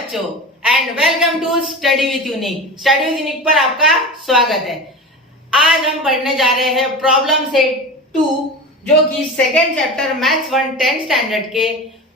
बच्चों and welcome to study with Unique. Study with Unique पर आपका स्वागत है। आज हम पढ़ने जा रहे हैं प्रॉब्लम सेट 2 जो कि second chapter maths 1 10th standard के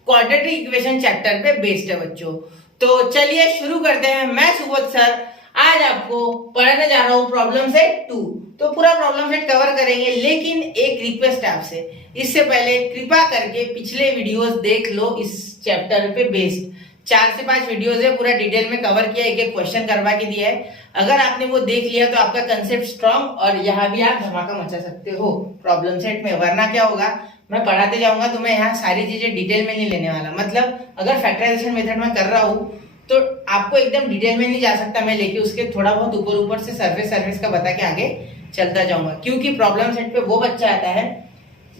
क्वाड्रेटिक इक्वेशन चैप्टर पे बेस्ड है बच्चों। तो चलिए शुरू करते हैं। मैं सुबोध सर आज आपको पढ़ाने जा रहा हूँ प्रॉब्लम सेट 2। तो पूरा प्रॉब्लम सेट कवर करेंगे, लेकिन एक रिक्वेस्ट है आपसे, इससे पहले कृपया करके पिछले वीडियोस देख लो। इस चैप्टर पे बेस्ड 4 से 5 वीडियोस है, पूरा डिटेल में कवर किया, एक एक क्वेश्चन करवा के दिया है। अगर आपने वो देख लिया तो आपका कंसेप्ट स्ट्रांग और यहाँ भी आप धमाका मचा सकते हो प्रॉब्लम सेट में। वरना क्या होगा, मैं पढ़ाते जाऊंगा तो मैं यहाँ सारी चीजें डिटेल में नहीं लेने वाला। मतलब अगर फैक्टराइजेशन मेथड में कर रहा हूँ तो आपको एकदम डिटेल में नहीं जा सकता मैं लेके, उसके थोड़ा बहुत ऊपर ऊपर से सर्विस का बता के आगे चलता जाऊंगा। क्योंकि प्रॉब्लम सेट पे वो बच्चा आता है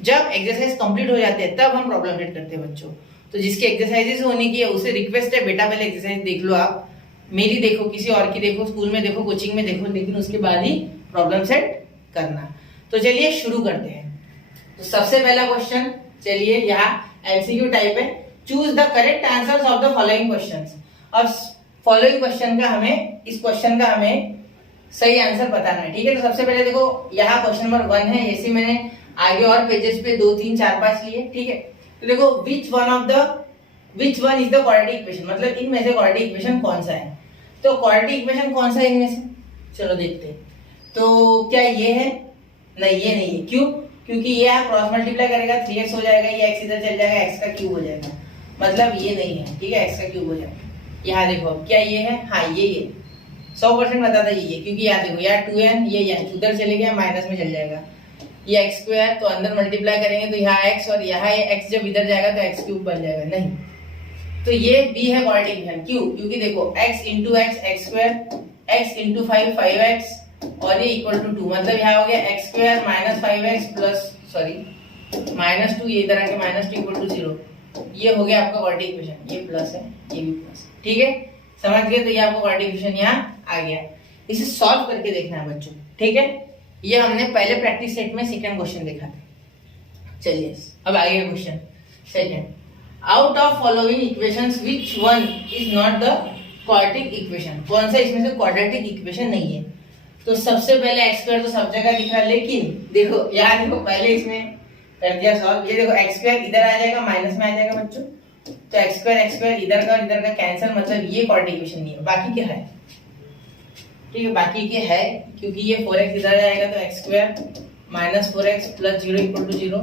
जब एक्सरसाइज कंप्लीट हो जाते हैं तब हम प्रॉब्लम सेट करते हैं बच्चों। तो जिसकी एक्सरसाइजेस होने की है उसे रिक्वेस्ट है, बेटा पहले एक्सरसाइज देख लो, आप मेरी देखो, किसी और की देखो, स्कूल में देखो, कोचिंग में देखो, लेकिन उसके बाद ही प्रॉब्लम सेट करना। तो चलिए शुरू करते हैं। तो सबसे पहला क्वेश्चन, चलिए यहाँ एमसीक्यू टाइप है। Choose the correct answers of the following questions. अब फॉलोइंग क्वेश्चन का हमें, इस क्वेश्चन का हमें सही आंसर बताना है। ठीक है, तो सबसे पहले देखो यहाँ क्वेश्चन नंबर 1 है। ऐसे मैंने आगे और पेजेस पे 2 3 4 5 लिए। ठीक है, तो देखो which one is the quadratic equation, मतलब इनमें से क्वाड्रेटिक इक्वेशन कौन सा है। तो क्वाड्रेटिक इक्वेशन कौन सा है इनमें से, चलो देखते हैं। तो क्या ये है? नहीं, ये नहीं है। क्यों? क्योंकि ये आप क्रॉस मल्टीप्लाई करेगा 3x हो जाएगा, ये x इधर चल जाएगा, x का क्यूब हो जाएगा, मतलब ये नहीं है। ठीक है, x का क्यूब हो जाएगा। यहाँ देखो क्या ये है, हाँ ये 100% बताता ये, क्योंकि यहाँ देखो यार 2n, ये उधर चले गया, माइनस में चल जाएगा। ये x स्क्वायर तो अंदर मल्टीप्लाई करेंगे तो यहाँ x, और यहाँ ये x जब इधर जाएगा तो x क्यूब बन जाएगा। नहीं, तो ये b है क्वाड्रेटिक इक्वेशन। क्यों? क्योंकि देखो x into x x square, x into 5 5x, और ये इक्वल टू 2, मतलब यहाँ हो गया x square minus 5x plus minus 2, ये इधर आके माइनस 2 इक्वल टू 0। ये हो गया आपका क्वाड्रेटिक इक्वेशन। ये प्लस है, ये भी प्लस। ठीक है, समझ गए? तो ये आपका क्वाड्रेटिक इक्वेशन यहाँ आ गया। इसे सॉल्व करके देखना है बच्चों। ठीक है, ये हमने पहले प्रैक्टिस सेट में सेकंड क्वेश्चन देखा था। चलिए अब आगे का question second. Out of following equations which one is not the quadratic equation. कौन सा इसमें से क्वाड्रेटिक इक्वेशन नहीं है? तो सबसे पहले x स्क्वायर तो सब जगह दिख रहा है, लेकिन देखो यहाँ देखो पहले इसमें कर दिया सॉल्व। ये देखो x स्क्वायर इधर आ जाएगा, माइनस में आ जाएगा बच्चों, तो x स्क्वायर इधर का और इधर का कैंसिल, मतलब ये क्वाड्रेटिक इक्वेशन नहीं है। बाकी क्या है? ठीक है, बाकी के है, क्योंकि ये 4x इधर जाएगा तो x square minus 4x plus 0 equal to 0,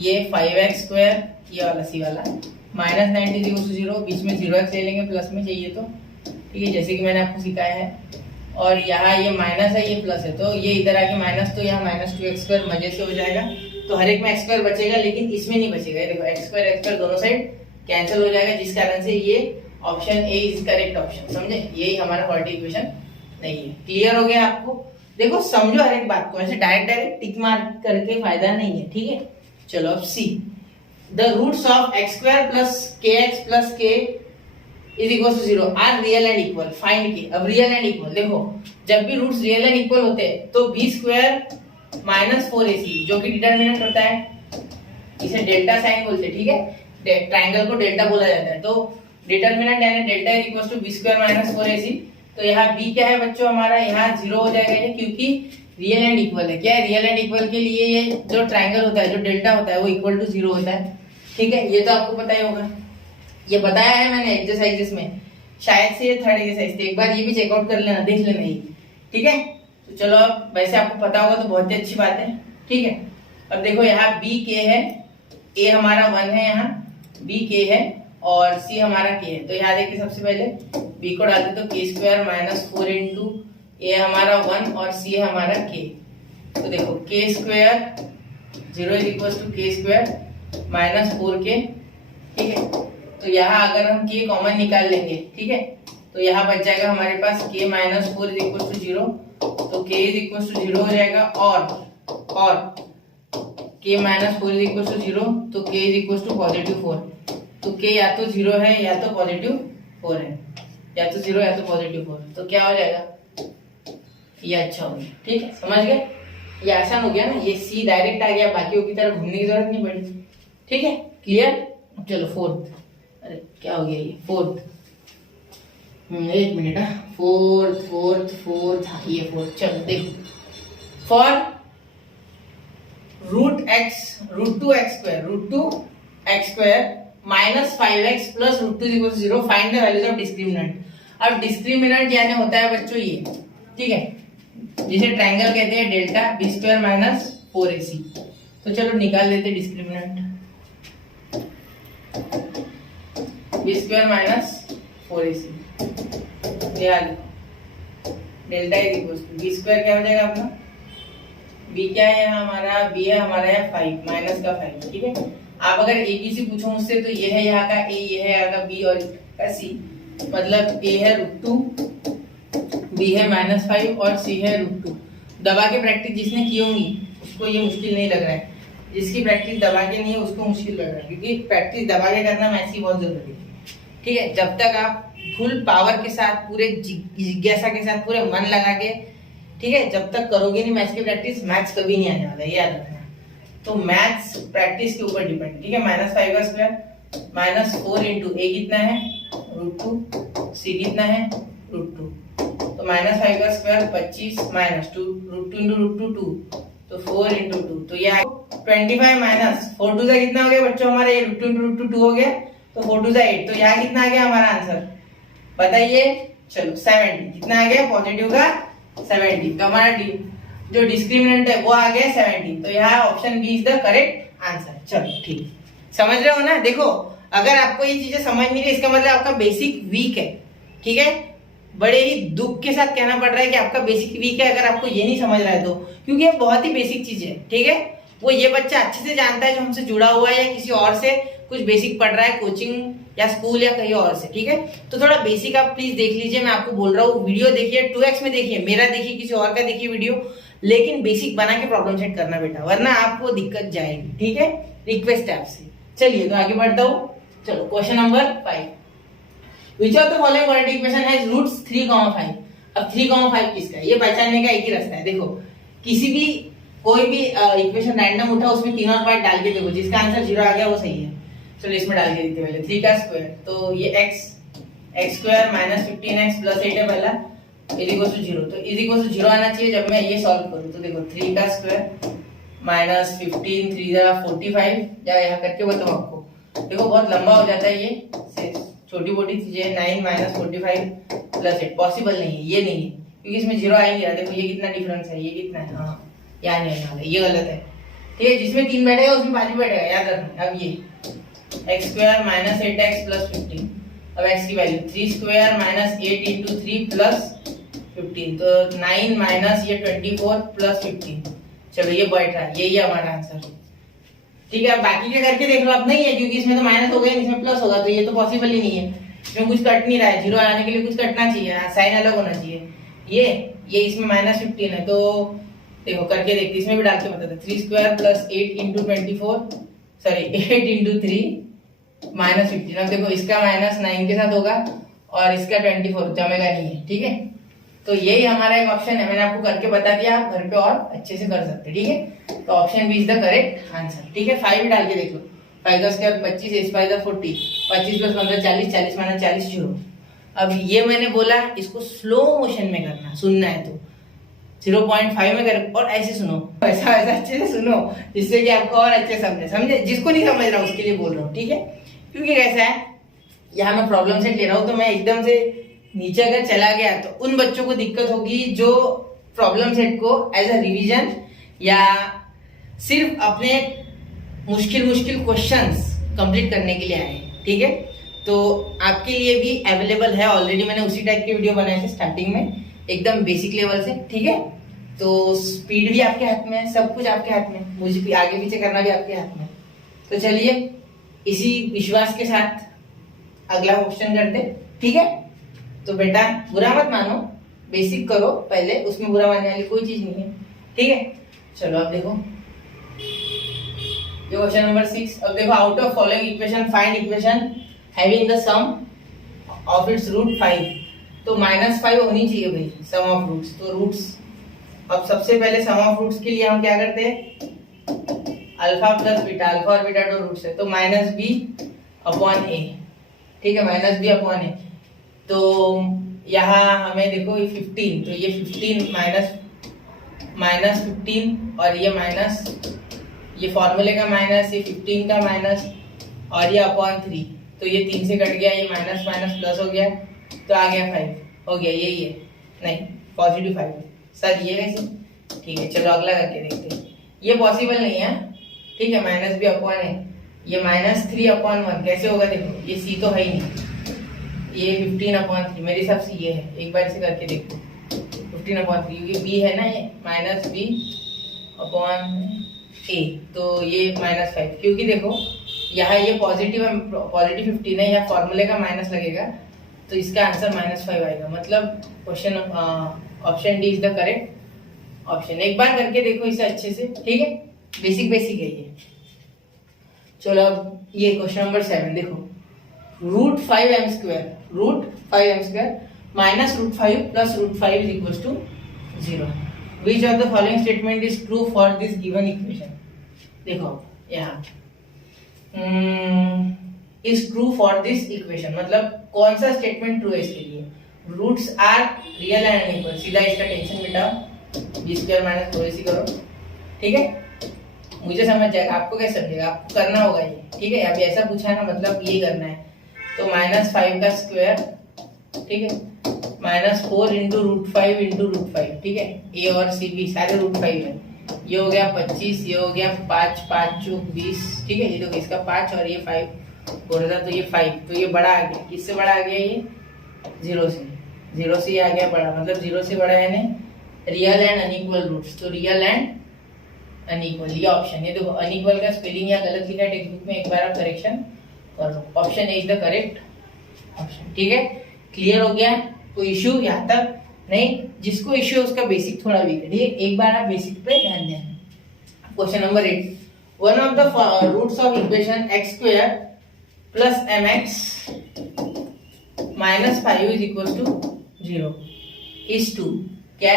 ये 5x स्क्वायर, ये वाला सी वाला माइनस 90 इक्वल टू 0, बीच में 0x ले लेंगे प्लस में चाहिए तो। ठीक है, जैसे कि मैंने आपको सिखाया है। और यहाँ ये माइनस है, ये प्लस है, तो ये इधर आके माइनस, तो यहाँ माइनस 2x स्क्वायर मजे से हो जाएगा। तो हर एक में x स्क्वायर बचेगा, लेकिन इसमें नहीं बचेगा। देखो x स्क्वायर दोनों साइड कैंसिल हो जाएगा, जिस कारण से ये option A is correct option. समझे? यही हमारा क्वाड्रेटिक इक्वेशन नहीं है। क्लियर हो गया आपको? देखो समझो हर एक बात को, ऐसे डायरेक्ट टिक मार करके फायदा नहीं है। ठीक है, चलो अब see. The roots of x square plus kx plus k is equal to 0 are real and equal. Find K. अब रियल एंड इक्वल देखो, जब भी रूट्स रियल एंड इक्वल होते हैं तो b स्क्वायर माइनस 4ac जो कि डिटरमिनेंट होता है, इसे डेल्टा साइन बोलते हैं। ठीक है, ट्राइंगल को डेल्टा बोला जाता है। तो डिटरमिनेंट यानी delta is equal to b square minus 4ac। तो यहाँ b क्या है बच्चों हमारा, यहाँ 0 हो जाएगा ये, क्योंकि रियल एंड इक्वल है। क्या है? रियल एंड इक्वल के लिए ये जो ट्राइंगल होता है, जो डेल्टा होता है, वो इक्वल टू 0 होता है। ठीक है, ये तो आपको पता ही होगा, ये बताया है मैंने एक्सरसाइजेस में, शायद से ये थर्ड एक्सरसाइज थी, एक बार ये भी चेकआउट कर लेना, देख लेना ये। ठीक है, तो चलो अब वैसे आपको पता होगा तो बहुत ही अच्छी बात है। ठीक है, अब देखो यहाँ b k है, a हमारा 1 है, यहाँ b k है और c हमारा k है। तो यहाँ देखिए सबसे पहले b को डालते तो k square minus 4 into a हमारा 1 और c हमारा k। तो देखो k square 0 is equal to k square minus 4k। ठीक है, तो यहाँ अगर हम k कॉमन निकाल लेंगे, ठीक है, तो यहाँ बच जाएगा हमारे पास k minus 4 is equal to 0, तो k इज इक्वल टू 0 हो जाएगा। और k minus 4 is equal to 0, तो k is equal to positive 4। तो k या तो 0 है या तो पॉजिटिव 4 है, या तो 0 या तो पॉजिटिव 4। तो क्या हो जाएगा? ये अच्छा हो गया। ठीक है, समझ गए? ये आसान हो गया ना, ये c डायरेक्ट आ गया, बाकी की तरह घूमने की जरूरत नहीं पड़ी। ठीक है, क्लियर? चलो फोर्थ, अरे क्या हो गया ये फोर्थ। एक मिनट, फोर्थ, हाँ ये फोर्थ। चलो देखो, for √2x² minus 5x plus √2 = 0, find the values of discriminant. अब डिस्क्रिमिनेंट यानी होता है बच्चों ये, ठीक है, जिसे ट्रायंगल कहते हैं डेल्टा b² माइनस 4ac। तो चलो निकाल लेते discriminant, b² minus 4ac। Delta b² क्या हो जाएगा अपना, b क्या है यहाँ हमारा, b है हमारा है 5 माइनस का 5, ठीक है। आप अगर ABC पूछो मुझसे तो ये है यहाँ का a, ये है यहाँ का b और का c, मतलब a है √2, b है -5 और c है √2। दबा के प्रैक्टिस जिसने की होंगी उसको ये मुश्किल नहीं लग रहा है, जिसकी प्रैक्टिस दबा के नहीं है उसको मुश्किल लग रहा है, क्योंकि प्रैक्टिस दबा के करना मैथ्स की बहुत जरूरी है, ठीक है। जब तक आप फुल पावर के साथ, पूरे जिज्ञासा के साथ, पूरे मन लगा के, ठीक है, जब तक करोगे नहीं मैथ्स की प्रैक्टिस, मैथ्स कभी नहीं आने वाला, याद रखना। तो मैथ्स प्रैक्टिस के ऊपर डिपेंड, ठीक है। -5² माइनस 4 इंटू a कितना है √2, c कितना है √2, तो -5² 25 माइनस 2 √2 इंटू √2 2, तो 4 इंटू 2, तो ये 25 माइनस 4 2 कितना हो गया बच्चों हमारा, ये √2 इंटू √2 2 हो गया, तो 4 2 8, तो यहाँ कितना आ गया हमारा आंसर बताइए। चलो 70 कितना आ गया, पॉजिटिव का 70, तो हमारा जो डिस्क्रिमिनेंट है वो आ गया 70, तो यहाँ option B is the correct answer. चलो ठीक, समझ रहे हो ना। देखो अगर आपको ये चीजें समझ नहीं रही, इसका मतलब आपका बेसिक वीक है, ठीक है। बड़े ही दुख के साथ कहना पड़ रहा है कि आपका बेसिक वीक है, अगर आपको ये नहीं समझ रहा है तो, क्योंकि ये बहुत ही बेसिक चीज है, ठीक है। वो ये बच्चा अच्छे से जानता है जो हमसे जुड़ा हुआ है, या किसी और से कुछ बेसिक पढ़ रहा है कोचिंग या स्कूल या कहीं और से, ठीक है। तो थोड़ा बेसिक आप प्लीज देख लीजिए, मैं आपको बोल रहा हूँ, वीडियो देखिए 2x में देखिए, मेरा देखिए, किसी और का देखिए वीडियो, लेकिन बेसिक बना के प्रॉब्लम सेट करना बेटा, वरना आपको दिक्कत जाएगी, ठीक है। रिक्वेस्ट है आपसे। चलिए तो आगे बढ़ता हूँ। चलो question number 5, which of the following quadratic equation has roots 3,5। अब 3,5 किसका है ये पहचानने का एक ही रास्ता है। देखो किसी भी कोई भी इक्वेशन रैंडम उठा, उसमें 3 और 5 डाल के देखो, जिसका आंसर 0 आ गया वो सही है। चलो इसमें डाल के देखते हैं पहले, 3 का स्क्वायर, तो ये x² माइनस 15x प्लस 8 है पहला, इज इक्वल टू 0, तो इज इक्वल टू 0 आना चाहिए जब मैं ये सॉल्व करूं। तो देखो 3 का स्क्वायर माइनस 15 3 45, या यहाँ करके बताऊं आपको, देखो बहुत लंबा हो जाता है ये, छोटी मोटी चीजें, 9 माइनस 45 प्लस 8 पॉसिबल नहीं है, ये नहीं है, क्योंकि इसमें 0 आ ही नहीं रहा। देखो ये कितना डिफरेंस है, ये कितना है, हाँ यहाँ नहीं आने वाला, ये गलत है, ठीक है। जिसमें 3 बैठेगा उसमें 5 भी बैठेगा, याद रखना। अब ये x² माइनस 8x प्लस 15, अब x की वैल्यू 3² माइनस 8 इंटू 3 प्लस 15, तो 9 माइनस ये 24 प्लस 15, चलो ये बैठ रहा है, यही है हमारा आंसर, ठीक है। अब बाकी के करके देख लो, अब नहीं है क्योंकि इसमें तो माइनस हो गया, इसमें प्लस होगा, तो ये तो पॉसिबल ही नहीं है, इसमें कुछ कट नहीं रहा है, 0 आने के लिए कुछ कटना चाहिए, साइन अलग होना चाहिए। ये इसमें माइनस 15 है, तो देखो करके देखते, इसमें भी डाल के बताते, 3² plus 8 into 24, sorry 8 into 3 minus 15। अब देखो इसका माइनस 9 के साथ होगा और इसका 24 जमेगा नहीं है, ठीक है। तो यही हमारा एक ऑप्शन है, मैंने आपको करके बता दिया, आप घर पे और अच्छे से कर सकते हैं, ठीक है। तो option B is the correct answer, ठीक है। 5 डाल के देख लो, 5 का स्क्वायर 25, 5 का 40, 25 प्लस 15 40, 40 माइनस 40 0। अब ये मैंने बोला इसको स्लो मोशन में करना, सुनना है तो 0.5 में कर, और ऐसे सुनो, ऐसा अच्छे से सुनो, जिससे कि आपको और अच्छे समझे। जिसको नहीं समझ रहा उसके लिए बोल रहा हूँ, ठीक है। क्योंकि कैसा है, यहाँ मैं प्रॉब्लम सेट ले रहा हूँ, तो मैं एकदम से नीचे अगर चला गया तो उन बच्चों को दिक्कत होगी जो प्रॉब्लम सेट को एज अ रिवीजन या सिर्फ अपने मुश्किल क्वेश्चंस कंप्लीट करने के लिए आए, ठीक है। तो आपके लिए भी अवेलेबल है, ऑलरेडी मैंने उसी टाइप के वीडियो बनाए थे स्टार्टिंग में, एकदम बेसिक लेवल से, ठीक है। तो स्पीड भी आपके हाथ में है, सब कुछ आपके हाथ में, मुझे आगे पीछे करना भी आपके हाथ में। तो चलिए इसी विश्वास के साथ अगला क्वेश्चन करते, ठीक है। तो बेटा बुरा मत मानो, बेसिक करो पहले, उसमें बुरा मानने वाली कोई चीज नहीं है, ठीक है। चलो अब देखो ये क्वेश्चन नंबर 6। अब देखो, out of following equation find equation having the sum of its root 5। तो -5 होनी चाहिए भाई सम ऑफ रूट्स, तो रूट्स, अब सबसे पहले सम ऑफ रूट्स के लिए हम क्या करते हैं, अल्फा प्लस बीटा, अल्फा और बीटा दो रूट्स है, तो -b/a, ठीक है, -b/a। तो यहाँ हमें देखो ये 15, तो ये 15 माइनस 15 और ये माइनस, ये फॉर्मूले का माइनस, ये 15 का माइनस और ये अपॉन 3, तो ये 3 से कट गया, ये माइनस माइनस प्लस हो गया, तो आ गया 5 हो गया, यही है, नहीं पॉजिटिव 5 सर, ये वैसे ठीक है। चलो अगला करके देखते हैं, ये पॉसिबल नहीं है, ठीक है, माइनस भी अपॉन है, ये -3/1 कैसे होगा, देखो ये सी तो है ही नहीं, ये 15/3 मेरे हिसाब से ये है, एक बार से करके देखो 15/3, क्योंकि बी है ना, ये -b/a, तो ये -5, क्योंकि देखो यहाँ ये पॉजिटिव 15 है, यहाँ फॉर्मूले का माइनस लगेगा, तो इसका आंसर -5 आएगा, मतलब question option D is the correct option. एक बार करके देखो इसे अच्छे से, ठीक है, बेसिक है ये। चलो अब ये क्वेश्चन नंबर 7 देखो, √5m² minus √5 plus √5 is equal to 0। Which of the following statement is true for this given equation. देखो यहाँ is true for this equation, मतलब कौन सा स्टेटमेंट ट्रू है इसके लिए। Roots are real and unequal, सीधा इसका टेंशन मिटाओ, b² माइनस 4ac करो, ठीक है, मुझे समझ जाएगा, आपको कैसे समझेगा, आपको करना होगा ये, ठीक है। अभी ऐसा पूछा है ना, मतलब ये करना है, तो -5 का स्क्वायर, ठीक है, -4 इंटू √5 इंटू √5, ठीक है, ए और सी भी सारे √5 है, ये हो गया 25, ये हो गया 5 5 चौक 20, ठीक है, ये देखो इसका 5 और ये 5 बोल रहा, तो ये 5, तो ये बड़ा आ गया, किससे बड़ा आ गया, ये 0 से ये आ गया बड़ा, मतलब 0 से बड़ा है ना, रियल एंड अनइक्वल रूट्स, तो रियल एंड अनइक्वल, ये ऑप्शन, ये देखो अनइक्वल का स्पेलिंग या गलत लिखा है टेक्स्ट बुक में, एक बार आप करेक्शन कर लो, option A is the correct option, ठीक है। क्लियर हो गया, कोई इश्यू यहाँ तक नहीं, जिसको इश्यू है उसका बेसिक थोड़ा वीक है, ठीक है, एक बार आप बेसिक पे ध्यान दें। Question number 8, one of the roots of equation x² plus mx -5 is equal to 0 is 2, क्या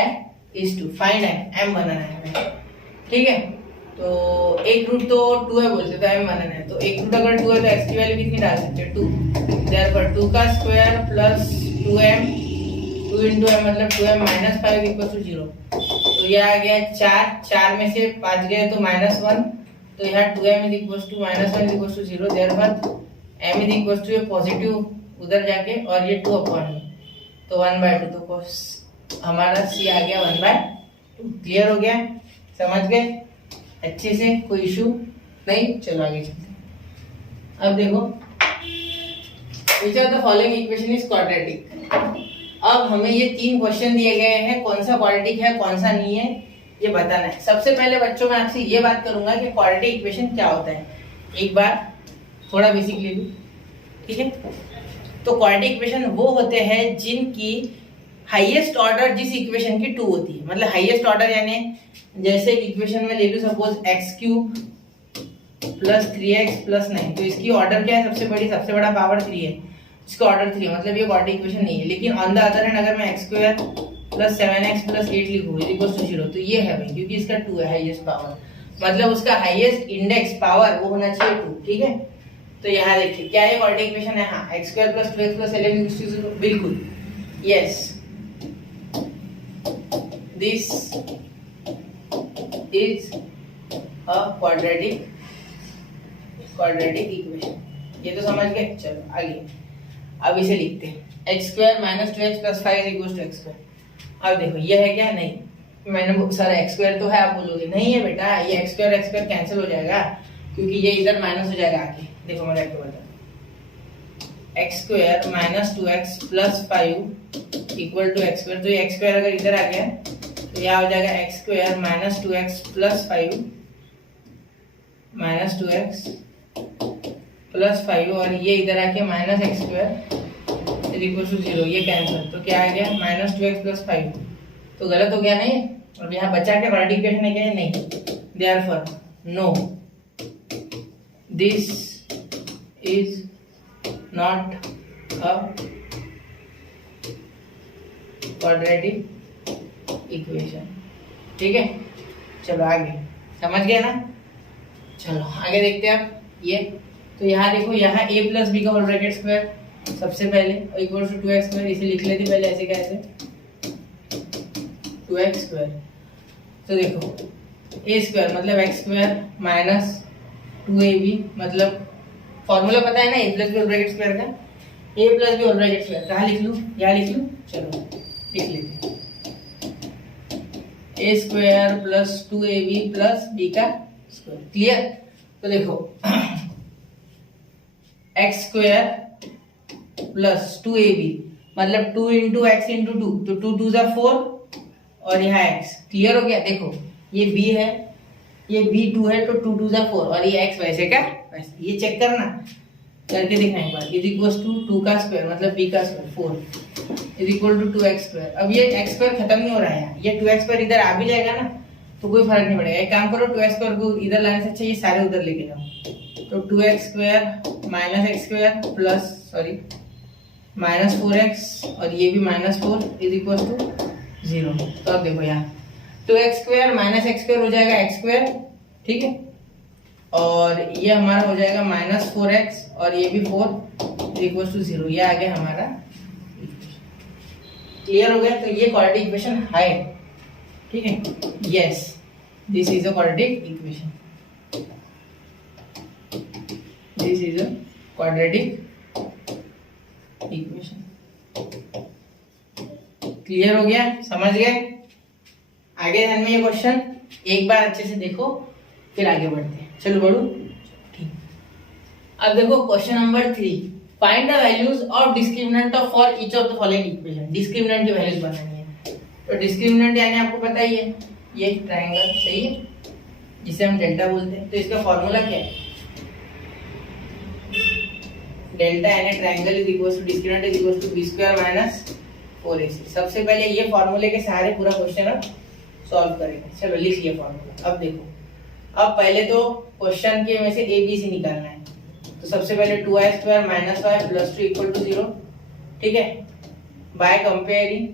इज 2, फाइंड m बनाना है हमें, ठीक है, तो एक रूट तो 2 है बोलते, तो m बनाना है, तो एक रूट अगर 2 है तो x की वैल्यू कितनी डाल सकते हैं, 2, देयरफॉर 2 का square plus 2m, 2 into m मतलब 2m -5 इक्वल टू 0, तो ये आ गया 4 में से 5 गए तो -1, तो यहाँ 2m is equal to -1 is equal to 0, therefore m is equal to ये पॉजिटिव उधर जाके और ये 2/2, तो 1/2, तो हमारा c आ गया 1/2। क्लियर हो गया, समझ गए अच्छे से, कोई इशू नहीं। चलो आगे चलते हैं। अब देखो विच of the following equation is quadratic. अब हमें ये 3 क्वेश्चन दिए गए हैं, कौन सा क्वाड्रेटिक है कौन सा नहीं है ये बताना है। सबसे पहले बच्चों मैं आपसे ये बात करूंगा कि क्वाड्रेटिक इक्वेशन क्या होता है, एक बार थोड़ा बेसिक ले लूं, ठीक है। तो क्वाड्रेटिक इक्वेशन वो होते हैं जिनकी हाईएस्ट ऑर्डर जिस इक्वेशन की 2 होती है, मतलब हाईएस्ट ऑर्डर यानी जैसे इक्वेशन में ले लूं suppose x³ plus 3x plus 9, तो इसकी ऑर्डर क्या है, सबसे बड़ा पावर 3 है, इसका ऑर्डर 3 है, मतलब ये क्वाड्रेटिक इक्वेशन नहीं है। लेकिन ऑन द अदर हैंड अगर मैं x² प्लस 7x प्लस 8 लिखूं इज इक्वल टू 0, तो ये है भाई, क्योंकि इसका 2 है हाईएस्ट पावर, मतलब उसका हाईएस्ट इंडेक्स पावर वो होना चाहिए 2, ठीक है। तो यहाँ देखिए क्या ये क्वाड्रेटिक इक्वेशन है, हाँ x² plus 2x plus 11 equals to 0, बिल्कुल yes, this is a quadratic equation, ये तो समझ गए। चलो आगे, अब इसे लिखते हैं x² minus 2x plus 5 equals to x²। अब देखो ये है क्या, नहीं, मैंने बहुत सारा x² तो है, आप बोलोगे नहीं है बेटा, ये x² और x² कैंसिल हो जाएगा क्योंकि ये इधर माइनस हो जाएगा आगे। देखो मैं क्या बता, x² minus 2x plus 5 equal to x², तो ये x² अगर इधर आ गया तो यह हो जाएगा x² minus 2x plus 5 minus 2x plus 5, और ये इधर आके माइनस x² इक्वल टू 0, ये कैंसिल, तो क्या आ गया माइनस 2x प्लस 5, तो गलत हो गया नहीं। अब यहाँ बचा के क्वाड्रेटिक इक्वेशन है क्या, नहीं, therefore no, this is not a quadratic equation, ठीक है। चलो आगे, समझ गए ना, चलो आगे देखते हैं आप ये। तो यहाँ देखो, यहाँ a प्लस बी का होल ब्रैकेट स्क्वायर, सबसे पहले इक्वल टू 2x स्क्वायर, इसे लिख लेते पहले ऐसे कैसे 2x स्क्वायर। तो देखो a स्क्वायर मतलब x स्क्वायर माइनस 2ab, मतलब फॉर्मूला पता है ना a plus B whole bracket square का, a plus B whole bracket square. कहाँ लिख लूँ, यहाँ लिख लूँ, चलो लिख लेते a square plus 2ab plus b का स्क्वायर। क्लियर। तो देखो x स्क्वायर प्लस 2ab मतलब 2 इंटू एक्स इंटू 2, तो 2 2 जा 4 और यहाँ x। क्लियर हो गया। देखो ये b है, ये b2 है, तो 2 2 जा 4 और ये x वैसे का वैसे। ये चेक करना, करके देखना एक बार। इज इक्वल टू 2 का स्क्वायर मतलब b का square 4 is equal to 2x square. अब ये x स्क्वायर खत्म नहीं हो रहा है, ये 2x स्क्वायर इधर आ भी जाएगा ना तो कोई फर्क नहीं पड़ेगा। एक काम करो 2x स्क्वायर को इधर लाने से अच्छा ये सारे उधर लेके जाओ। तो 2x square minus x square plus sorry minus 4x और ये भी माइनस 4 इज इक्वल टू 0। तो अब देखो यहाँ 2x square minus x square हो जाएगा x स्क्वायर, ठीक है, और ये हमारा हो जाएगा माइनस 4x और ये भी 4 इज इक्वल टू 0। ये आ गया हमारा। क्लियर हो गया। तो ये क्वाड्रेटिक इक्वेशन है, ठीक है। Yes, this is a quadratic equation, this is a quadratic equation. Clear हो गया, समझ गए। आगे ध्यान में ये क्वेश्चन एक बार अच्छे से देखो फिर आगे बढ़ते हैं। चलो बढ़ो, ठीक। अब देखो question number 3, find the values of discriminant of for each of the following equation. Discriminant की वैल्यूज बनानी है। तो डिस्क्रिमिनेंट यानी आपको पता ही है ये ट्रायंगल, सही है, जिसे हम डेल्टा बोलते हैं। तो इसका फॉर्मूला क्या है, डेल्टा यानी triangle is equal to discriminant is equal to B square minus 4ac। सबसे पहले ये फॉर्मूले के सहारे पूरा क्वेश्चन अब सॉल्व करेंगे। चलो लिख लिया फॉर्मूला। अब देखो, अब पहले तो क्वेश्चन के में से a b c निकालना है। तो सबसे पहले 2y square minus y plus 2 equal to 0, ठीक है। बाय कंपेयरिंग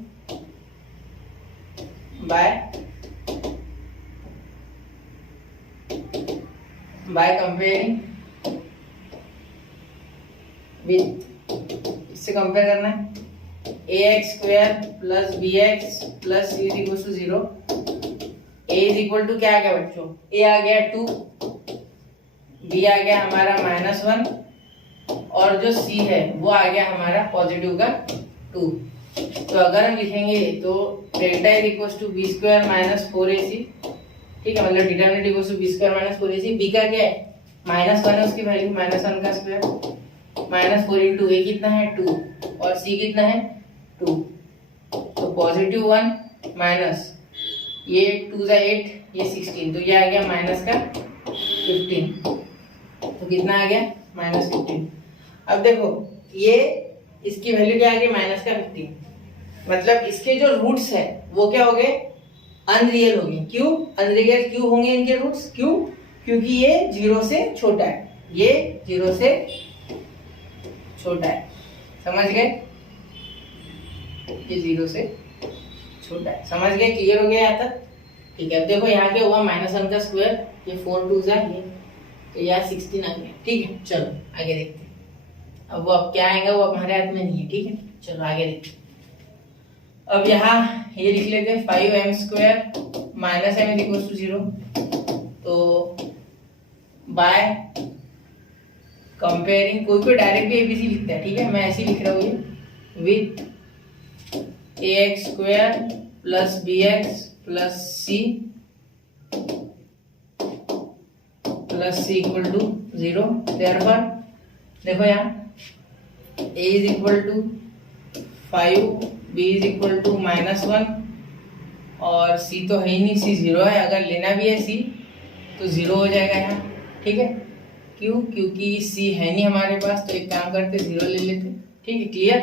विथ, इससे कंपेयर करना है ax square plus bx plus c is equal to 0। a is equal to क्या आ गया बच्चों, a आ गया 2, b आ गया हमारा -1 और जो c है वो आ गया हमारा पॉजिटिव का 2। तो अगर हम लिखेंगे तो delta is equal to B square minus 4ac, ठीक है, मतलब determinant equal to B square minus 4ac। b का क्या है -1 है, उसकी वैल्यू -1 का स्क्वायर -4 इंटू a कितना है 2 और c कितना है 2। तो पॉजिटिव 1 माइनस ये 2 जा 8 ये 16, तो ये आ गया माइनस का 15। तो कितना आ गया -15। अब देखो ये इसकी वैल्यू क्या आ गई माइनस का 15, मतलब इसके जो रूट्स है वो क्या हो गए अनरियल हो गए। क्यों अनरियल क्यों होंगे इनके रूट्स, क्यों, क्योंकि ये 0 से छोटा है, ये 0 से छोटा है, समझ गए, ये 0 से छोटा है, समझ गए। क्लियर हो गया यहाँ तक, ठीक है। अब देखो यहाँ क्या हुआ -1 का स्क्वायर, ये 4 2 जा ये, तो यहाँ 16 आ गया, ठीक है। चलो आगे देखते हैं। अब वो अब क्या आएगा वो हमारे हाथ में नहीं है, ठीक है। चलो आगे देखते हैं। अब यहाँ ये लिख लेते हैं 5m square minus m is equal to 0। तो बाय कंपेयरिंग, कोई डायरेक्ट भी एबीसी लिखता है, ठीक है, मैं ऐसे ही लिख रहा हूँ ये, with ax square plus bx plus c equal to 0। Therefore देखो यहाँ a is equal to 5, b is equal to -1 और c तो है ही नहीं, c 0 है। अगर लेना भी है c तो 0 हो जाएगा यहाँ, ठीक है। क्यों, क्योंकि c है नहीं हमारे पास, तो एक काम करते 0 ले लेते, ठीक है। क्लियर।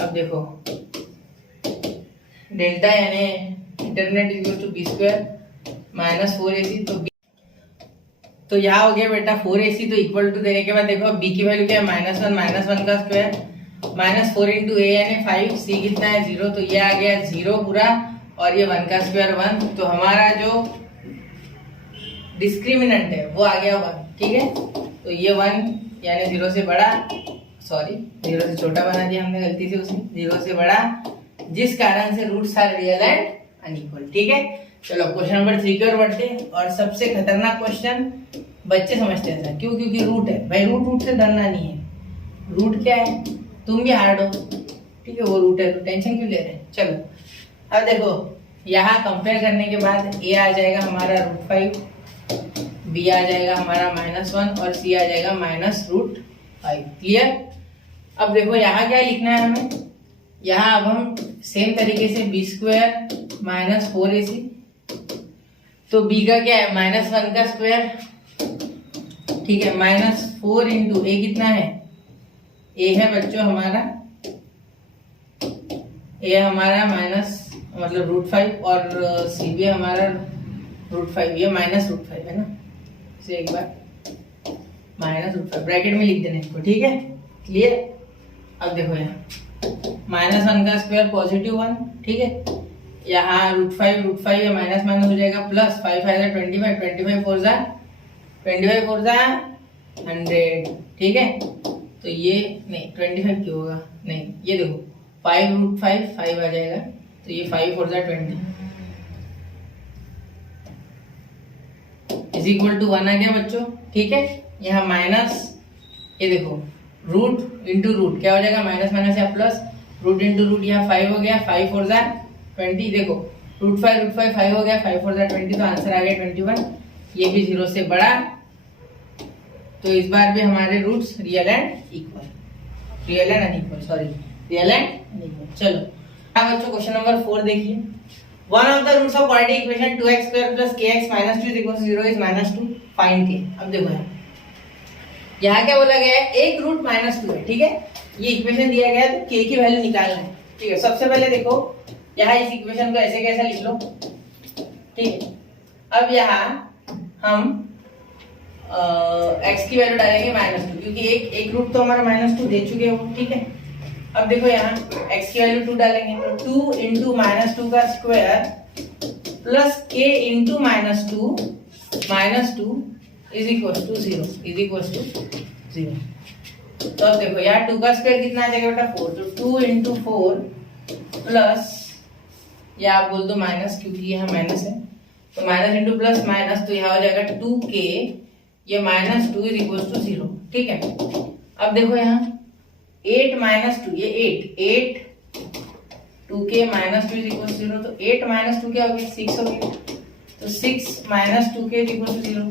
अब देखो डेल्टा यानी determinant equal to B square minus 4ac। तो यहाँ हो गया बेटा 4ac, तो इक्वल टू देने के बाद देखो b की वैल्यू क्या है -1 का स्क्वायर -4 इंटू a यानी 5, c कितना है 0, तो ये आ गया 0 पूरा और ये 1 का स्क्वायर 1। तो हमारा जो डिस्क्रिमिनेंट है वो आ गया 1, ठीक है। तो ये 1 यानी 0 से बड़ा, सॉरी, 0 से छोटा बना दिया हमने गलती से उसे, 0 से बड़ा, जिस कारण से roots are real and unequal. ठीक है, चलो क्वेश्चन नंबर 3 की ओर बढ़ते हैं। और सबसे खतरनाक क्वेश्चन बच्चे समझते हैं क्यों, क्योंकि रूट है भाई, रूट से डरना नहीं है। रूट क्या है, तुम भी हार्ड हो, ठीक है, वो रूट है तो टेंशन क्यों ले रहे हैं। चलो अब देखो, यहाँ कंपेयर करने के बाद ए आ जाएगा हमारा √5, बी आ जाएगा हमारा -1 और सी आ जाएगा -√5। क्लियर। अब देखो यहाँ क्या लिखना है हमें, यहाँ अब हम सेम तरीके से b² -4ac, तो b का क्या है -1 का स्क्वायर, ठीक है, -4 इंटू ए कितना है, ए है बच्चों हमारा, ए हमारा मतलब √5 और सी भी हमारा √5, ये -√5 है ना, इसे एक बार -√5 ब्रैकेट में लिख देना इसको। ठीक है, क्लियर। अब देखो यहाँ -1 का स्क्वायर +1, ठीक है, यहाँ √5 या माइनस हो जाएगा प्लस 5 5 25, 25 4 जा 100, ठीक है। तो ये नहीं 25 क्यों होगा, नहीं ये देखो 5 आ जाएगा, तो ये 5 4 जा 20 इज इक्वल टू 1 आ गया बच्चों। ठीक है, यहाँ माइनस, ये देखो रूट इंटू रूट क्या हो जाएगा, माइनस या प्लस, रूट इंटू रूट, यहाँ 5 हो गया, 5 4 जा 20, देखो √5 5 हो गया, 5 4 जा 20, तो आंसर आ गया 21। ये भी 0 से बड़ा, तो इस बार भी हमारे रूट्स रियल एंड अनइक्वल। चलो अब बच्चों क्वेश्चन नंबर 4 देखिए। One of the roots of quadratic equation 2x² + kx - 2 = 0 is -2, find k। अब देखो यहाँ क्या बोला गया है, एक रूट -2 है, ठीक है, ये इक्वेशन दिया गया है तो k की वैल्यू निकालना है। ठीक है, सबसे पहले देखो यहाँ इस इक्वेशन को ऐसे कैसे लिख लो, ठीक है। अब यहाँ हम x की वैल्यू डालेंगे -2, क्योंकि एक रूट तो हमारा -2 दे चुके हो, ठीक है। अब देखो यहाँ x की वैल्यू 2 डालेंगे, तो 2 इंटू -2 का square plus k into -2 is equal to 0। तो अब देखो यहाँ 2 का स्क्वायर कितना आ जाएगा बेटा 4, तो 2 इंटू 4 प्लस, या आप बोल दो माइनस, क्योंकि यहाँ माइनस है, तो माइनस इंटू प्लस माइनस, तो यहाँ हो जाएगा 2k, ये -2 इज इक्वल टू 0। ठीक है, अब देखो यहाँ 8 - 2, ये 8 2k -2 इज इक्वल टू 0, तो 8 - 2 क्या हो गया 6 हो गया, तो 6 - 2k इज इक्वल टू 0,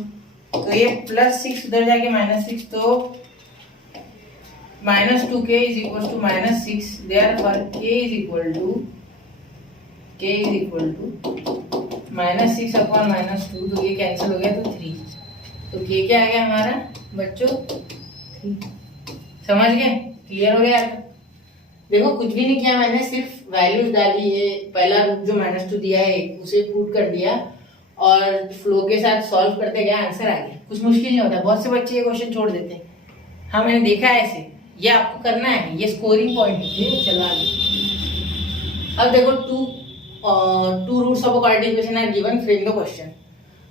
तो ये +6 उधर जाके -6, तो -2k is equal to -6, therefore k is equal to -6/-2, तो ये कैंसिल हो गया, तो 3, तो k क्या आ गया हमारा बच्चों 3। समझ गए, क्लियर हो गया। देखो कुछ भी नहीं किया मैंने, सिर्फ वैल्यूज डाली है, पहला रूट जो -2 दिया है उसे पुट कर दिया और फ्लो के साथ सॉल्व करते गया, आंसर आ गया। कुछ मुश्किल नहीं होता, बहुत से बच्चे ये क्वेश्चन छोड़ देते हैं, हाँ मैंने देखा है ऐसे, ये आपको करना है, ये स्कोरिंग पॉइंट है। चलो आगे, अब देखो two roots of a quadratic equation are given, frame the question.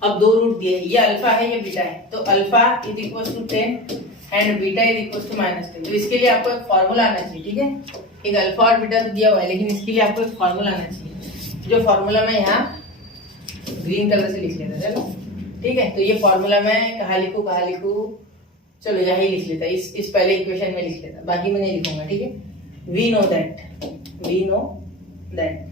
अब 2 रूट दिए, ये अल्फा है, ये बीटा है, तो alpha is equal to 10 and beta is equal to -10। तो इसके लिए आपको एक फॉर्मूला आना चाहिए, ठीक है, एक अल्फा और बीटा तो दिया हुआ है, लेकिन इसके लिए आपको एक फॉर्मूला आना चाहिए, जो फॉर्मूला मैं यहाँ ग्रीन कलर से लिख लेता, चलो ठीक है। तो ये फॉर्मूला मैं कहाँ लिखूं, चलो यहाँ ही लिख लेता, इस पहले इक्वेशन में लिख लेता, बाकी मैं नहीं लिखूंगा, ठीक है। वी नो दैट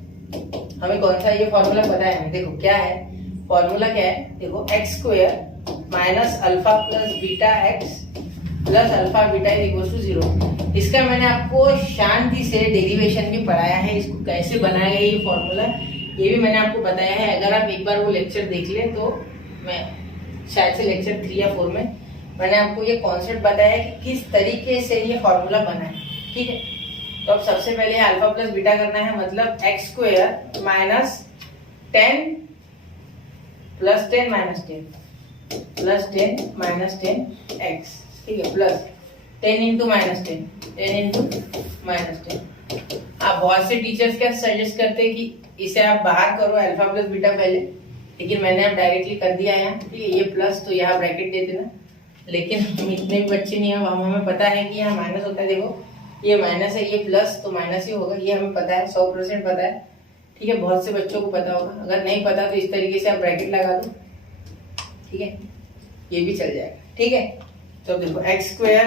हमें कौन सा ये फॉर्मूला पता है हमें, देखो क्या है फॉर्मूला, क्या है देखो, x² minus alpha plus beta x plus alpha beta is equal to 0। इसका मैंने आपको शांति से डेरिवेशन भी पढ़ाया है, इसको कैसे बनाया गया ये फॉर्मूला, ये भी मैंने आपको बताया है। अगर आप एक बार वो लेक्चर देख ले, तो मैं शायद से लेक्चर 3 या 4 में मैंने आपको ये कॉन्सेप्ट बताया है कि किस तरीके से ये फॉर्मूला बना है, ठीक है। तो अब सबसे पहले अल्फा प्लस बीटा करना है, मतलब x² minus 10 plus 10 minus 10 x, ठीक है, प्लस 10 इंटू -10 आप बहुत से टीचर्स क्या सजेस्ट करते हैं कि इसे आप बाहर करो अल्फा प्लस बीटा पहले, लेकिन मैंने अब डायरेक्टली कर दिया है, ठीक है, ये प्लस, तो यहाँ ब्रैकेट दे देना, लेकिन हम इतने भी बच्चे नहीं हैं, हमें पता है कि यहाँ माइनस होता है। देखो ये माइनस है, ये प्लस, तो माइनस ही होगा, ये हमें पता है, 100% पता है। ठीक है, बहुत से बच्चों को पता होगा। अगर नहीं पता तो इस तरीके से आप ब्रैकेट लगा दो। ठीक है, ये भी चल जाएगा। ठीक है, तो देखो एक्स स्क्वायर,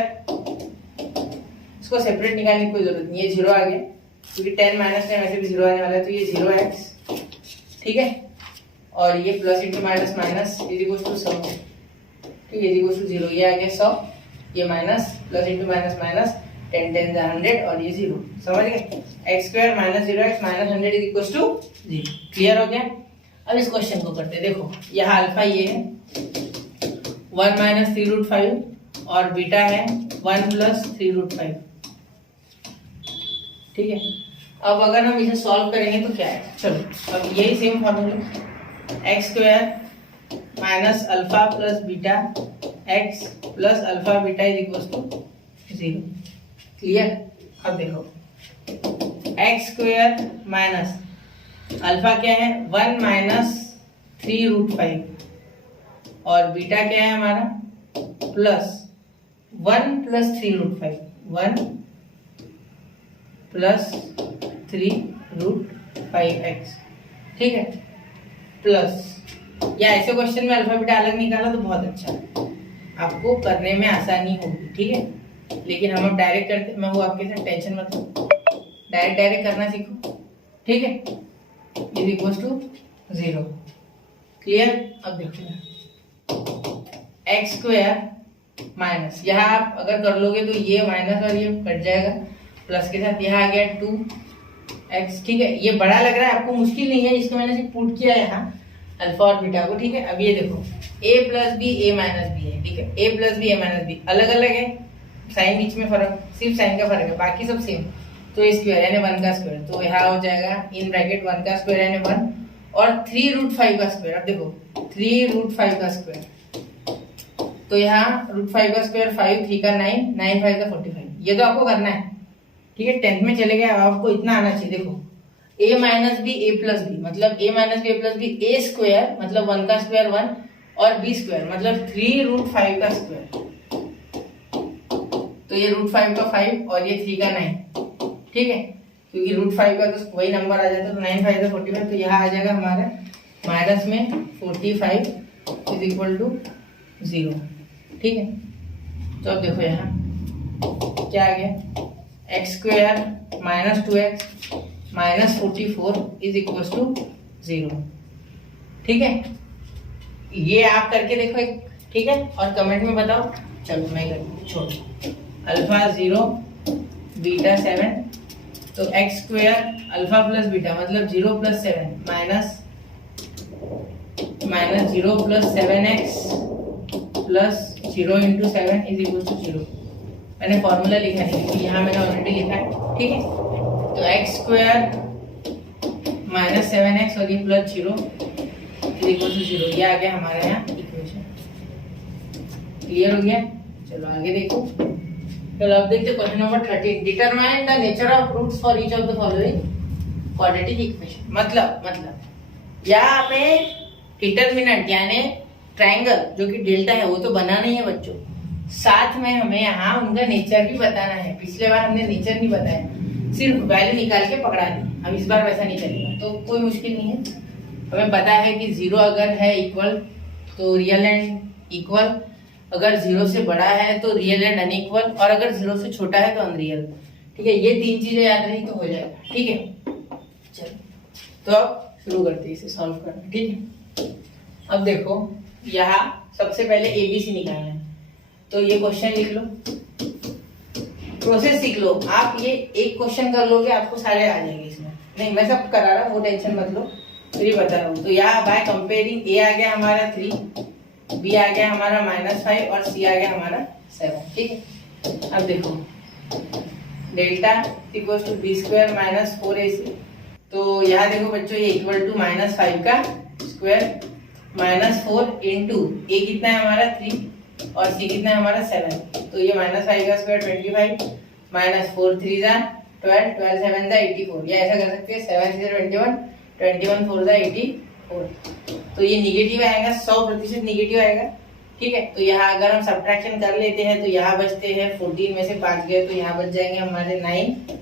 इसको सेपरेट निकालने की कोई जरूरत नहीं है, 0 आ गया क्योंकि 10 माइनस 10 वैसे भी 0 आने वाला है, तो ये 0x। ठीक है, और ये plus into minus minus is equal to 100। ठीक है, इज इक्वल टू 0, ये आ गया 100, ये minus plus into minus minus 10 10 100 और ये 0। समझ गए? X square minus 0x minus 100 is equal to 0। Clear हो गया? अब इस क्वेश्चन को करते हैं। देखो यहाँ अल्फा ये है 1 माइनस 3√5 और बीटा है 1 प्लस 3√5। ठीक है, अब अगर हम इसे सॉल्व करेंगे तो क्या है? चलो अब यही same formula, X square minus alpha plus beta X plus alpha beta is equal to 0। Clear? अब देखो एक्स स्क्वायर माइनस अल्फा क्या है 1 माइनस 3√5 और बीटा क्या है हमारा प्लस 1 प्लस 3√5, 1 प्लस 3√5x। ठीक है, प्लस, या ऐसे क्वेश्चन में अल्फा बीटा अलग निकाला तो बहुत अच्छा है, आपको करने में आसानी होगी। ठीक है, लेकिन हम अब डायरेक्ट करते, मैं वो आपके साथ, टेंशन मत लो, डायरेक्ट करना सीखो। ठीक है, इज इक्वल टू 0। क्लियर? अब देखो एक्स स्क्वायर माइनस, यहाँ आप अगर कर लोगे तो ये माइनस और ये कट जाएगा, प्लस के साथ यहाँ आ गया 2x। ठीक है, ये बड़ा लग रहा है आपको, मुश्किल नहीं है, इसको मैंने सिर्फ पुट किया है यहाँ अल्फा और बीटा को। ठीक है, अब ये देखो a plus B A minus B है। ठीक है, a plus B A minus B अलग अलग है, साइन बीच में फर्क, सिर्फ साइन का फर्क है, बाकी सब सेम। तो ये स्क्वायर यानी 1 का स्क्वायर, तो यहाँ हो जाएगा इन ब्रैकेट 1 का स्क्वायर यानी 1 और 3√5 का स्क्वायर। अब देखो 3√5 का स्क्वायर, तो यहाँ √5 का स्क्वायर 5, 3 का 9, 9 5 का 45। ये तो आपको करना है। ठीक है, 10th में चले गए, आपको इतना आना चाहिए। देखो a minus B A plus B मतलब a minus B A plus B, A square मतलब 1 का स्क्वायर 1 और b स्क्वायर मतलब 3√5 का स्क्वायर, तो ये √5 का 5 और ये 3 का 9। ठीक है, क्योंकि √5 का तो वही नंबर आ जाता है, तो 9 5 का 45, तो यहाँ आ जाएगा हमारा माइनस में 45 इज इक्वल टू 0। ठीक है, तो अब देखो यहाँ क्या आ गया, X square minus 2x minus 44 is equal to 0। ठीक है, ये आप करके देखो एक। ठीक है, और कमेंट में बताओ। चलो मैं कर छोड़, अल्फा 0 बीटा 7, तो X square alpha plus beta मतलब 0 plus 7 minus 0 plus 7x plus 0 into 7 is equal to 0। मैंने फॉर्मूला लिखा है क्योंकि यहाँ मैंने ऑलरेडी लिखा है। ठीक है, तो एक्स स्क्वायर माइनस 7x और ये प्लस 0 इज इक्वल टू 0, ये आ गया हमारे यहाँ इक्वेशन। क्लियर हो गया? चलो आगे देखो। चलो अब देखते question number 13, determine the nature of roots for each of the following quadratic equation. मतलब यहाँ पे डिटरमिनेंट यानी ट्रायंगल जो कि डेल्टा है वो तो बनाना ही है बच्चों, साथ में हमें यहाँ उनका नेचर भी बताना है। पिछले बार हमने नेचर नहीं बताया, सिर्फ वैल्यू निकाल के पकड़ा दी। अब इस बार वैसा नहीं चलेगा, तो कोई मुश्किल नहीं है। हमें पता है कि 0 अगर है इक्वल तो रियल एंड इक्वल, अगर 0 से बड़ा है तो रियल एंड अनइक्वल, और अगर 0 से छोटा है तो अनरियल। ठीक है, ये 3 चीजें याद रही तो हो जाएगा। ठीक है, चलो तो अब शुरू करते हैं इसे सॉल्व करना। ठीक है, अब देखो यहाँ सबसे पहले ABC निकालना है, तो ये क्वेश्चन लिख लो, प्रोसेस सीख लो। आप ये एक क्वेश्चन कर लोगे आपको सारे आ जाएंगे इसमें। नहीं मैं सब करा रहा हूँ, वो टेंशन मत लो, फिर ही बता रहा हूँ। तो यहाँ बाय कंपेयरिंग ए आ गया हमारा 3, बी आ गया हमारा -5 और सी आ गया हमारा 7। ठीक है, अब देखो delta equal to B square minus 4ac, तो यहाँ देखो बच्चों ये इक्वल टू -5 का स्क्वायर -4 इंटू ए कितना है हमारा 3 और सी कितना है हमारा 7, तो ये -5 का स्क्वायर 25 -4 3 जा 12, 12 7 जा 84, या ऐसा कर सकते हैं 7 3 21, 21 4 जा 84। तो ये निगेटिव आएगा, 100% निगेटिव आएगा। ठीक है। तो यहाँ अगर हम सब्ट्रैक्शन कर लेते हैं तो यहाँ बचते हैं 14 में से 5 गए तो यहाँ बच जाएंगे हमारे 9,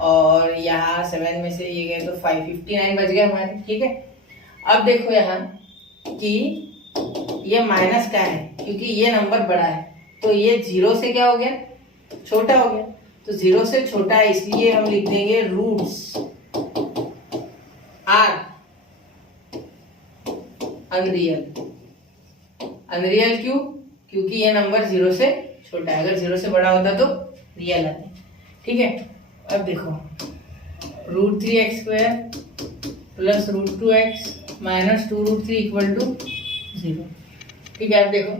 और यहाँ 7 में से ये गए तो 559 बच गए हमारे, ठीक है। अब देखो यहाँ कि ये माइनस का है क्योंकि ये नंबर बड़ा है, तो ये 0 से क्या हो गया, छोटा हो गया, तो 0 से छोटा है, इसलिए हम लिख देंगे रूट्स आर अनरियल। अनरियल क्यों? क्योंकि ये नंबर 0 से छोटा है, अगर 0 से बड़ा होता तो रियल आते, ठीक है। अब देखो √3x² plus √2x minus 2√3 equal to 0, ठीक है। अब देखो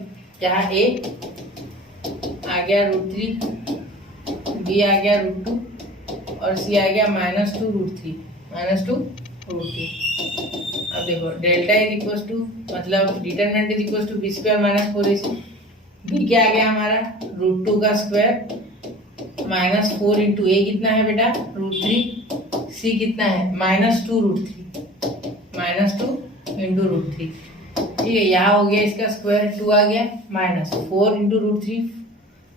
यहाँ a आ गया √3, b आ गया √2 और c आ गया -2√3 -2√3। अब देखो डेल्टा इज इक्वल टू मतलब determinant is equal to b² minus 4ac। b क्या आ गया हमारा √2 का स्क्वायर माइनस 4 इंटू a कितना है बेटा √3, c कितना है -2√3 -2 इंटू √3, ठीक है। यहाँ हो गया इसका स्क्वायर 2 आ गया माइनस 4 इंटू √3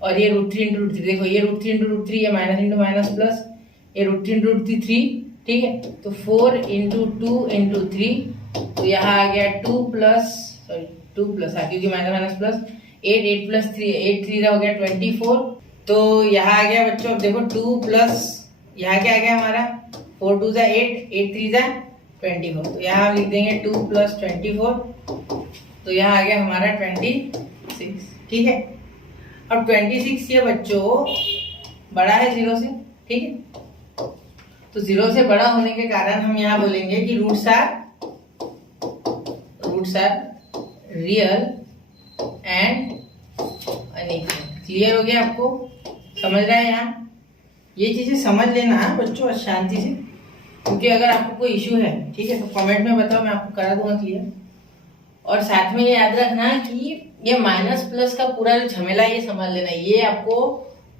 और ये √3 इंटू √3, देखो ये √3 इंटू √3, ये माइनस इंटू माइनस प्लस, ये √3 इंटू √3 3, ठीक है। तो 4 इंटू 2 इंटू 3, तो यहाँ आ गया 2 प्लस क्योंकि माइनस माइनस प्लस 8 प्लस 3 8 3 हो गया 24, तो यहाँ आ गया बच्चों। अब देखो 2 प्लस यहाँ क्या आ गया हमारा 4 2 जा 8 8 3 जा 24, तो यहाँ हम लिख देंगे 2 प्लस 24, तो यहाँ आ गया हमारा 26, ठीक है। अब 26 ये बच्चों बड़ा है 0 से, ठीक है। तो 0 से बड़ा होने के कारण हम यहाँ बोलेंगे कि roots are real and unequal. Clear हो गया आपको? समझ रहा है? यहाँ ये चीजें समझ लेना बच्चों शांति से, क्योंकि अगर आपको कोई इश्यू है, ठीक है, तो कमेंट में बताओ, मैं आपको करा दूंगा क्लियर। और साथ में ये याद रखना कि ये माइनस प्लस का पूरा जो झमेला ये समझ लेना, ये आपको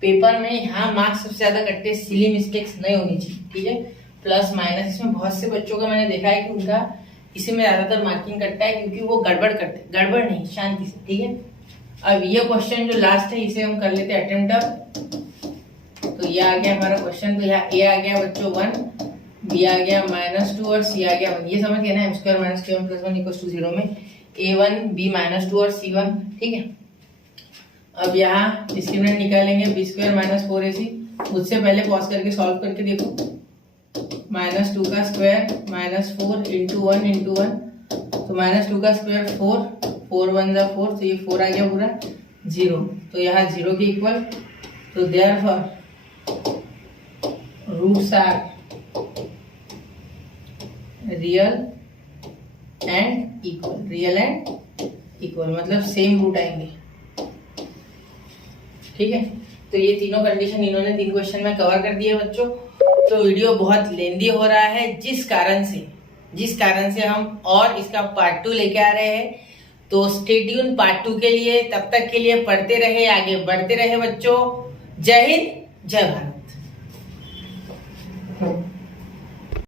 पेपर में यहाँ मार्क्स सबसे ज्यादा कटते, सिली मिस्टेक्स नहीं होनी चाहिए, ठीक है। प्लस माइनस इसमें बहुत से बच्चों का मैंने देखा है कि उनका इसी में ज्यादातर मार्किंग कटता है क्योंकि वो गड़बड़ करते, गड़बड़ नहीं, शांति से, ठीक है। अब ये क्वेश्चन जो लास्ट है इसे हम कर लेते हैं अटेम्प्ट अब। तो ये आ गया हमारा क्वेश्चन, तो यहाँ ए आ गया बच्चों 1, बी आ गया -2 और सी आ गया 1। ये समझ गए ना, m² - k1 + 1 = 0 में a1 b -2 और c1, ठीक है। अब यहाँ डिस्क्रिमिनेंट निकालेंगे b² - 4ac। मुझसे पहले पॉज करके सॉल्व करके देखो, -2 का स्क्वायर -4 इंटू 1 इंटू 1, तो -2 का स्क्वायर 4 4 1 जा 4, तो ये 4 आ गया पूरा 0, तो यहाँ 0 के इक्वल। तो therefore roots are real and equal, मतलब सेम रूट आएंगे, ठीक है। तो ये तीनों कंडीशन इन्होंने 3 क्वेश्चन में कवर कर दिए बच्चों। तो वीडियो बहुत लेंदी हो रहा है, जिस कारण से हम और इसका पार्ट 2 लेके आ रहे हैं। तो स्टे ट्यून पार्ट 2 के लिए। तब तक के लिए पढ़ते रहे, आगे बढ़ते रहे बच्चों। जय हिंद, जय भारत।